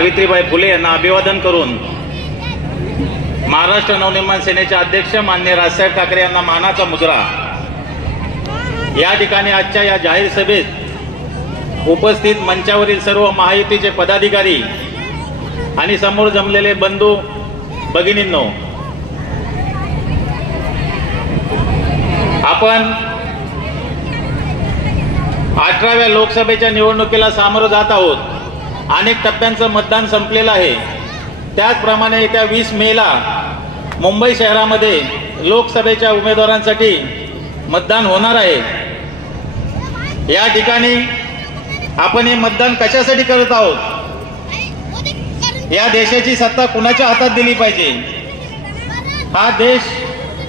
सावित्रीबाई फुले यांना अभिवादन करून महाराष्ट्र नवनिर्माण सेनेचे अध्यक्ष माननीय राजसाहेब ठाकरे यांना मानाचा मुजरा या ठिकाणी आजच्या या जाहीर सभेत उपस्थित मंचावरील सर्व महायुतीचे पदाधिकारी आणि समोर जमलेले बंधू भगिनींनो, आपण 18व्या लोकसभेच्या निवडणुकीला सामोरं जात आहोत। अनेक टप्प्यांचं मतदान संपलेलं आहे। त्याचप्रमाणे येत्या 20 मेला मुंबई शहरामध्ये लोकसभेच्या उमेदवारांसाठी मतदान होणार आहे। या ठिकाणी आपण हे मतदान कशासाठी करत आहोत? या देशाची सत्ता कुणाच्या हातात दिली पाहिजे? हा देश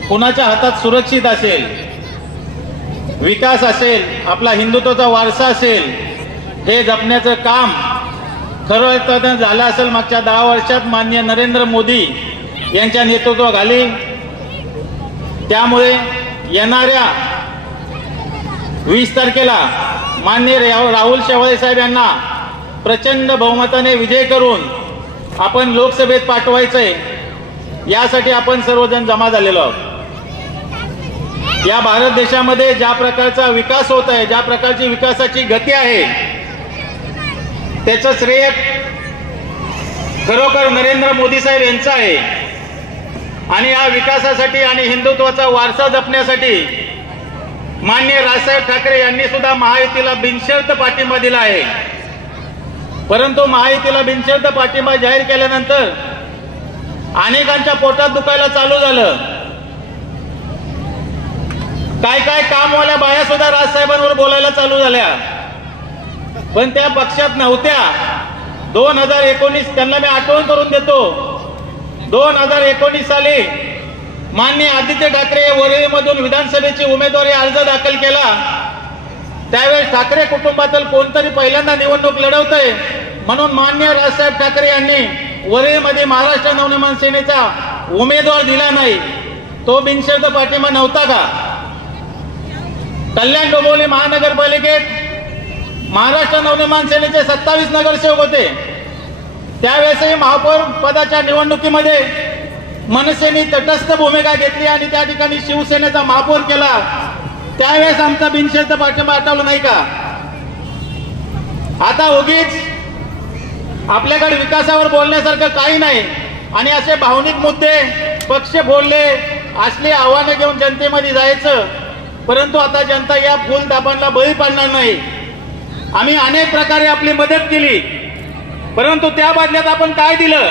कुणाच्या हातात सुरक्षित असेल, विकास असेल, आपला हिंदुत्वाचा वारसा असेल, हे जपण्याचं काम खरं अर्थानं झालं असेल मागच्या 10 वर्षात माननीय नरेंद्र मोदी यांच्या नेतृत्वाखाली। त्यामुळे येणाऱ्या 20 तारखेला माननीय राहुल शेवाळे साहेब यांना प्रचंड बहुमताने विजय करून आपण लोकसभेत पाठवायचंय। यासाठी आपण सर्वजण जमा झालेलो आहोत। या भारत देशामध्ये ज्या प्रकारचा विकास होत आहे, ज्या प्रकारची विकासाची गती आहे, त्याचं श्रेय खरोखर नरेंद्र मोदी साहेब यांचं आहे। आणि या विकासासाठी आणि हिंदुत्वाचा वारसा जपण्यासाठी माननीय राजसाहेब ठाकरे यांनी सुद्धा महायुतीला बिनशर्त पाठिंबा दिला आहे। परंतु महायुतीला बिनशर्त पाठिंबा जाहीर केल्यानंतर अनेकांच्या पोटात दुखायला चालू झालं। काय कामवाल्या बाया सुद्धा राजसाहेबांवर बोलायला चालू झाल्या, पण त्या पक्षात नव्हत्या। 2019 त्यांना मी आठवण करून देतो, 2019 साली माननीय आदित्य ठाकरे वरळीमधून विधानसभेची उमेदवारी अर्ज दाखल केला। त्यावेळेस ठाकरे कुटुंबातील कोणतरी पहिल्यांदा निवडणूक लढवतंय म्हणून माननीय राजसाहेब ठाकरे यांनी वरळीमध्ये महाराष्ट्र नवनिर्माण सेनेचा उमेदवार दिला नाही। तो बिनशर्त पाठिंबा नव्हता का? कल्याण डोंबिवली महानगरपालिकेत महाराष्ट्र नवनिर्माण सेनेचे 27 नगरसेवक होते। त्यावेळेसही महापौर पदाच्या निवडणुकीमध्ये मनसेने तटस्थ भूमिका घेतली आणि त्या ठिकाणी शिवसेनेचा महापौर केला। त्यावेळेस आमचा बिनशर्त पाठिंबा हटवला नाही का? आता उगीच आपल्याकडे विकासावर बोलण्यासारखं काही नाही आणि असे भावनिक मुद्दे पक्ष बोलले, असली आव्हानं घेऊन जनतेमध्ये जायचं। परंतु आता जनता या फुलदाबांना बळी पडणार नाही। आम्ही अनेक प्रकारे आपली मदत केली, परंतु त्या बदल्यात आपण काय दिलं?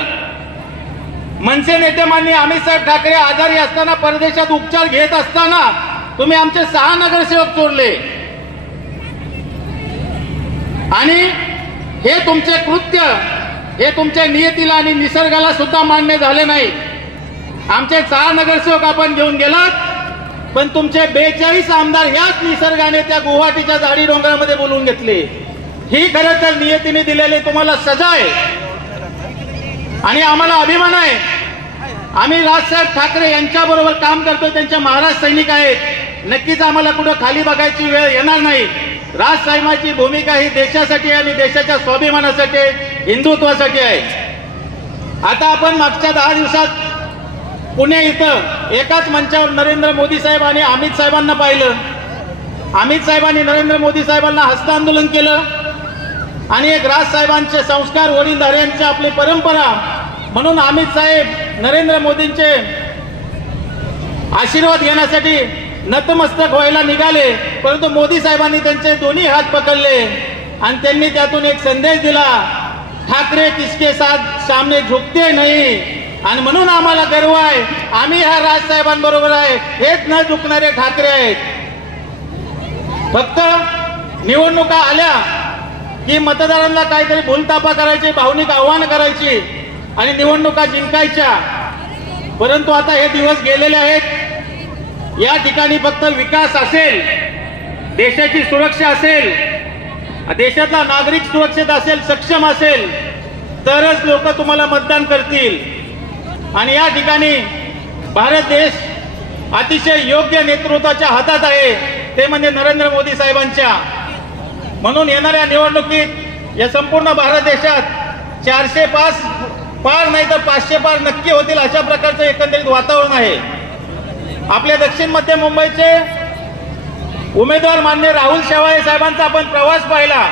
मनसे नेते माननीय अमित साहेब ठाकरे आजारी असताना, परदेशात उपचार घेत असताना तुम्ही आमचे 6 नगरसेवक चोरले आणि हे तुमचे कृत्य, हे तुमच्या नियतीला आणि निसर्गाला सुद्धा मान्य झाले नाही। आमचे 6 नगरसेवक आपण घेऊन गेलात, पण तुमचे 42 आमदार ह्याच निसर्गाने त्या गुवाहाटीच्या झाडी डोंगरामध्ये बोलवून घेतले। ही खरं तर नियतीने दिलेली तुम्हाला सजा आहे आणि आम्हाला अभिमान आहे। आम्ही राजसाहेब ठाकरे यांच्या बरोबर काम करतो, त्यांचे महाराज सैनिक आहेत। नक्कीच आम्हाला कुठं खाली बघायची वेळ येणार नाही। राजसाहेबांची भूमिका ही देशासाठी आणि देशाच्या स्वाभिमानासाठी, हिंदुत्वासाठी आहे। आता आपण मागच्या 10 दिवसात पुणे इथं एकाच मंचावर नरेंद्र मोदी साहेब आणि अमित साहेबांना पाहिलं। अमित साहेबांनी नरेंद्र मोदी साहेबांना हस्तांदोलन केलं आणि एक राजसाहेबांचे संस्कार, वडीलधाऱ्यांची आपली परंपरा म्हणून अमित साहेब नरेंद्र मोदींचे आशीर्वाद घेण्यासाठी नतमस्तक व्हायला निघाले। परंतु मोदी साहेबांनी त्यांचे दोन्ही हात पकडले आणि त्यांनी त्यातून एक संदेश दिला, ठाकरे किसके साथ सामने झुकते नाही। आणि म्हणून आम्हाला गर्व आहे, आम्ही ह्या राजसाहेबांबरोबर आहे, हेच न झुकणारे ठाकरे आहेत। फक्त निवडणुका आल्या की मतदारांना काहीतरी भूलतापा करायची, भावनिक आव्हानं करायची आणि निवडणुका जिंकायच्या। परंतु आता हे दिवस गेलेले आहेत। या ठिकाणी फक्त विकास असेल, देशाची सुरक्षा असेल, देशातला नागरिक सुरक्षित असेल, सक्षम असेल, तरच लोक तुम्हाला मतदान करतील। आणि या ठिकाणी भारत देश अतिशय योग्य नेतृत्वाच्या हातात आहे, ते म्हणजे नरेंद्र मोदी साहेबांच्या। म्हणून येणाऱ्या निवडणुकीत या संपूर्ण भारत देशात 400 पार नाही तर 500 पार नक्की होतील अशा प्रकारचं एकंदरीत वातावरण आहे. आपल्या दक्षिण मध्य मुंबईचे उमेदवार मान्य राहुल शेवाळे साहेबांचा आपण प्रवास पाहिला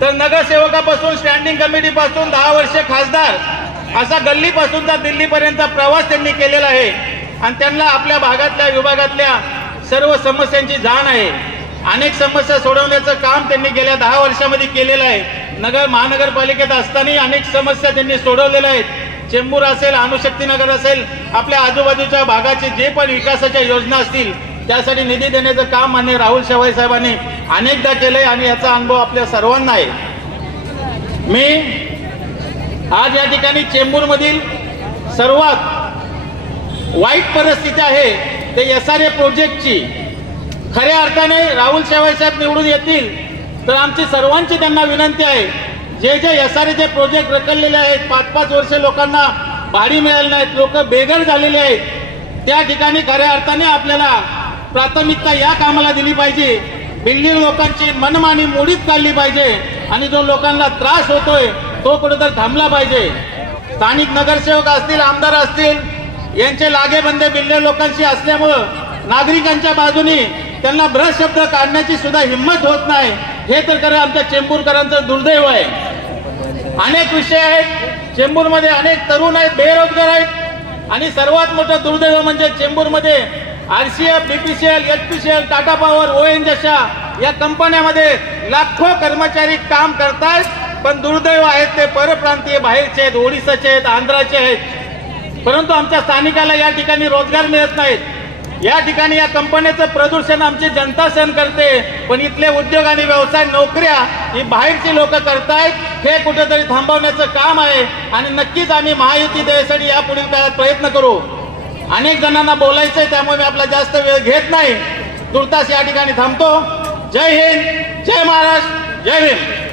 तर नगरसेवकापासून स्टँडिंग कमिटीपासून 10 वर्षे खासदार असा गल्लीपासूनचा दिल्लीपर्यंतचा प्रवास त्यांनी केलेला आहे आणि त्यांना आपल्या भागातल्या विभागातल्या सर्व समस्यांची जाण आहे. अनेक समस्या सोडवण्याचं काम त्यांनी गेल्या 10 वर्षामध्ये केलेलं आहे. महानगरपालिकेत असताना अनेक समस्या त्यांनी सोडवलेल्या आहेत. चेंबूर असेल, अणुशक्तीनगर असेल, आपल्या आजूबाजूच्या भागाचे जे पण विकासाच्या योजना असतील त्यासाठी निधी देण्याचं काम माननीय राहुल शेवाळे साहेबांनी अनेकदा केलंय आणि याचा अनुभव आपल्या सर्वांना आहे. मी आज या ठिकाणी चेंबूरमधील सर्वात वाईट परिस्थिती आहे ते SRA प्रोजेक्टची. खऱ्या अर्थाने राहुल शेवाळे साहेब निवडून येतील तर आमची सर्वांची त्यांना विनंती आहे, जे SRAचे प्रोजेक्ट रखडलेले आहेत, 5-5 वर्ष लोकांना भाडी मिळाली नाहीत, लोक बेघर झालेले आहेत, त्या ठिकाणी खऱ्या अर्थाने आपल्याला प्राथमिकता या कामाला दिली पाहिजे. बिल्डिंग लोकांची मनमानी मोडीत काढली पाहिजे आणि जो लोकांना त्रास होतोय तो कुठेतरी थांबला पाहिजे. स्थानिक नगरसेवक असतील, आमदार असतील यांचे लागेबंधे बिल्डिंग लोकांशी असल्यामुळं नागरिकांच्या बाजूने त्यांना भ्रष्ट शब्द काढण्याची सुद्धा हिंमत होत नाही. हे तर खरं आमच्या चेंबूरकरांचं दुर्दैव आहे. अनेक विषय आहेत. चेंबूरमध्ये अनेक तरुण आहेत, बेरोजगार आहेत आणि सर्वात मोठं दुर्दैव म्हणजे चेंबूरमध्ये RCF, BPCL, HPCL, Tata power, ONGC अशा या कंपन्यामध्ये लाखो कर्मचारी काम करतायत, पण दुर्दैव आहेत ते परप्रांतीय बाहेरचे आहेत, ओडिसाचे आहेत, आंध्राचे आहेत. परंतु आमच्या स्थानिकाला या ठिकाणी रोजगार मिळत नाहीत. या ठिकाणी या कंपन्याचं प्रदूषण आमची जनता सहन करते, पण इथले उद्योग आणि व्यवसाय नोकऱ्या ही बाहेरची लोक करतायत. हे कुठेतरी थांबवण्याचं काम आहे आणि नक्कीच आम्ही महायुती देण्यासाठी यापुढील काळात प्रयत्न करू. अनेक जणांना बोलायचंय त्यामुळे मी आपला जास्त वेळ घेत नाही. तुर्तास या ठिकाणी थांबतो. जय हिंद, जय महाराष्ट्र, जय भीम.